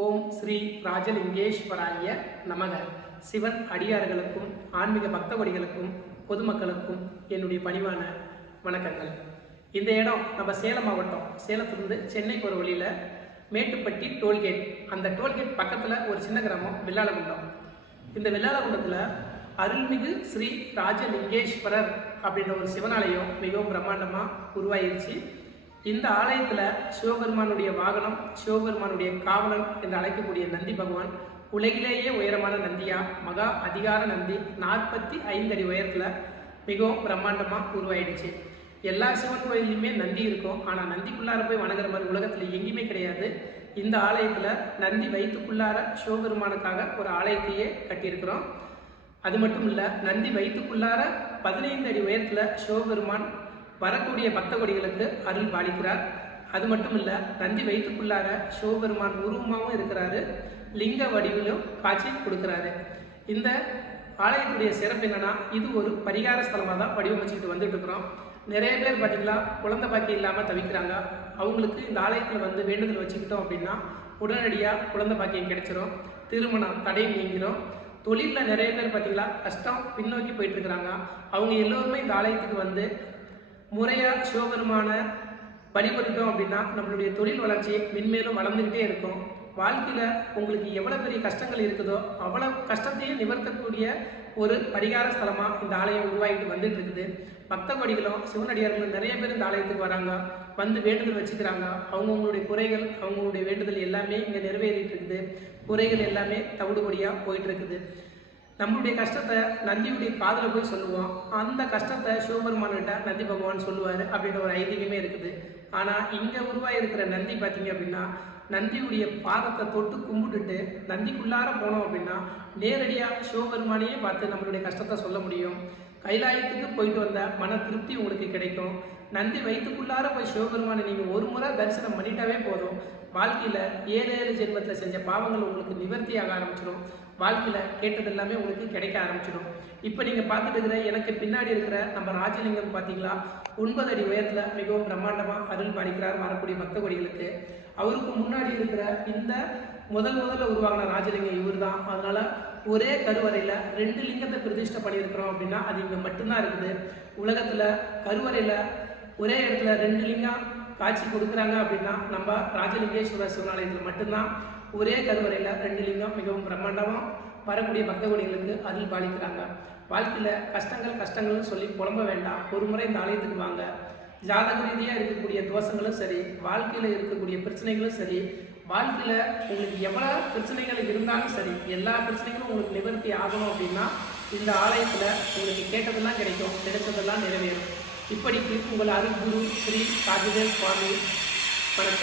ஓம் ஸ்ரீ ராஜலிங்கேஸ்வராய நமக. சிவன் அடியார்களுக்கும் ஆன்மீக பக்தகோடிகளுக்கும் பொதுமக்களுக்கும் என்னுடைய பணிவான வணக்கங்கள். இந்த இடம் நம்ம சேலம் மாவட்டம், சேலத்திலிருந்து சென்னை போகிற வழியில் மேட்டுப்பட்டி டோல்கேட், அந்த டோல்கேட் பக்கத்தில் ஒரு சின்ன கிராமம் வில்லாலகுண்டம். இந்த வில்லாலகுண்டத்தில் அருள்மிகு ஸ்ரீ ராஜலிங்கேஸ்வரர் அப்படின்ற ஒரு சிவனாலயம் மிகவும் பிரம்மாண்டமாக உருவாயிருச்சு. இந்த ஆலயத்தில் சிவபெருமானுடைய வாகனம், சிவபெருமானுடைய காவலன் என்று அழைக்கக்கூடிய நந்தி பகவான் உலகிலேயே உயரமான நந்தியா, மகா அதிகார நந்தி 45 அடி உயரத்தில் மிகவும் பிரம்மாண்டமாக உருவாயிடுச்சு. எல்லா சிவன் கோயிலையுமே நந்தி இருக்கும், ஆனால் நந்திக்குள்ளார போய் வணங்குற மாதிரி உலகத்தில் எங்கேயுமே கிடையாது. இந்த ஆலயத்தில் நந்தி வயிற்றுக்குள்ளார சிவபெருமானுக்காக ஒரு ஆலயத்தையே கட்டியிருக்கிறோம். அது மட்டும் இல்லை, நந்தி வயிற்றுக்குள்ளார 15 அடி உயரத்தில் சிவபெருமான் வரக்கூடிய பக்தகோடிகளுக்கு அருள் பாலிக்கிறார். அது மட்டும் இல்லை, நந்தி வயிற்றுக்குள்ளார சிவபெருமான் உருவமாகவும் இருக்கிறாரு, லிங்க வடிவிலும் காட்சி கொடுக்குறாரு. இந்த ஆலயத்துடைய சிறப்பு என்னன்னா, இது ஒரு பரிகார ஸ்தலமாக தான் வடிவமைச்சுக்கிட்டு வந்துட்டு இருக்கிறோம். நிறைய பேர் பார்த்தீங்களா குழந்தை பாக்கி இல்லாமல் தவிக்கிறாங்க. அவங்களுக்கு இந்த ஆலயத்தில் வந்து வேண்டுதல் வச்சுக்கிட்டோம் அப்படின்னா உடனடியாக குழந்தை பாக்கியம் கிடைச்சிரும், திருமணம் தடை நீங்கிரும். தொழிலில் நிறைய பேர் பார்த்தீங்களா கஷ்டம் பின்னோக்கி போயிட்டு இருக்கிறாங்க. அவங்க எல்லோருமே இந்த ஆலயத்துக்கு வந்து முறையாக சிவபெருமான வழிபட்டுட்டோம் அப்படின்னா நம்மளுடைய தொழில் வளர்ச்சி மென்மேலும் வளர்ந்துக்கிட்டே இருக்கும். வாழ்க்கையில் உங்களுக்கு எவ்வளோ பெரிய கஷ்டங்கள் இருக்குதோ அவ்வளோ கஷ்டத்தையும் நிவர்த்தக்கூடிய ஒரு பரிகார ஸ்தலமாக இந்த ஆலயம் உருவாகிட்டு வந்துட்டு இருக்குது. பக்தகோடிகளும் சிவனடியார்களும் நிறைய பேர் இந்த ஆலயத்துக்கு வராங்க, வந்து வேண்டுதல் வச்சுக்கிறாங்க. அவங்கவுங்களுடைய குறைகள், அவங்களுடைய வேண்டுதல் எல்லாமே இங்கே நிறைவேறிட்டு இருக்குது. குறைகள் எல்லாமே தவிடுபடியாக போயிட்டு இருக்குது. நம்மளுடைய கஷ்டத்தை நந்தியுடைய காதில் போய் சொல்லுவோம், அந்த கஷ்டத்தை சிவபெருமான்கிட்ட நந்தி பகவான் சொல்லுவார் அப்படின்ற ஒரு ஐதீகமே இருக்குது. ஆனால் இங்கே உருவாகிருக்கிற நந்தி பார்த்தீங்க அப்படின்னா, நந்தியுடைய பாதத்தை தொட்டு கும்பிட்டுட்டு நந்திக்குள்ளார போனோம் அப்படின்னா நேரடியாக சிவபெருமானையே பார்த்து நம்மளுடைய கஷ்டத்தை சொல்ல முடியும். கைலாயத்துக்கு போயிட்டு வந்த மன திருப்தி உங்களுக்கு கிடைக்கும். நந்தி வயிற்றுக்குள்ளார போய் சிவபெருமானை நீங்கள் ஒரு முறை தரிசனம் பண்ணிட்டாவே போதும். வாழ்க்கையில் 7 ஜென்மத்தில் செஞ்ச பாவங்கள் உங்களுக்கு நிவர்த்தியாக ஆரம்பிச்சிடும். வாழ்க்கையில் கேட்டது எல்லாமே உங்களுக்கு கிடைக்க ஆரம்பிச்சிடும். இப்போ நீங்கள் பார்த்துட்டு இருக்கிற எனக்கு பின்னாடி இருக்கிற நம்ம ராஜலிங்கம் பார்த்தீங்களா, 9 அடி உயரத்தில் மிகவும் பிரம்மாண்டமாக அருள் பாலிக்கிறார் வரக்கூடிய பக்தகோடிகளுக்கு. அவருக்கு முன்னாடி இருக்கிற இந்த முதல்ல உருவாகின ராஜலிங்கம் இவர் தான். அதனால ஒரே கருவறையில் 2 லிங்கத்தை பிரதிஷ்டை பண்ணியிருக்கிறோம் அப்படின்னா அது இங்கே மட்டும்தான் இருக்குது. உலகத்தில் கருவறையில் ஒரே இடத்துல 2 லிங்கம் காட்சி கொடுக்குறாங்க அப்படின்னா நம்ம ராஜலிங்கேஸ்வர சிவனாலயத்தில் மட்டும்தான். ஒரே கருவறையில் 2 லிங்கம் மிகவும் பிரம்மாண்டமாக வரக்கூடிய பக்தகோடிகளுக்கு அருள் பாலிக்கிறாங்க. வாழ்க்கையில் கஷ்டங்கள்னு சொல்லி புலம்ப வேண்டாம். ஒரு முறை இந்த ஆலயத்துக்கு வாங்க. ஜாதக ரீதியாக இருக்கக்கூடிய தோஷங்களும் சரி, வாழ்க்கையில் இருக்கக்கூடிய பிரச்சனைகளும் சரி, வாழ்க்கையில் உங்களுக்கு எவ்வளோ பிரச்சனைகள் இருந்தாலும் சரி, எல்லா பிரச்சனைகளும் உங்களுக்கு நிவர்த்தி ஆகணும் அப்படின்னா இந்த ஆலயத்தில் உங்களுக்கு கேட்டதெல்லாம் கிடைக்கும், கிடைச்சதெல்லாம் நிறைவேறும். இப்படிக்கு உங்கள் அருள் குரு ஸ்ரீ ராஜவேல் சுவாமி. வணக்கம்.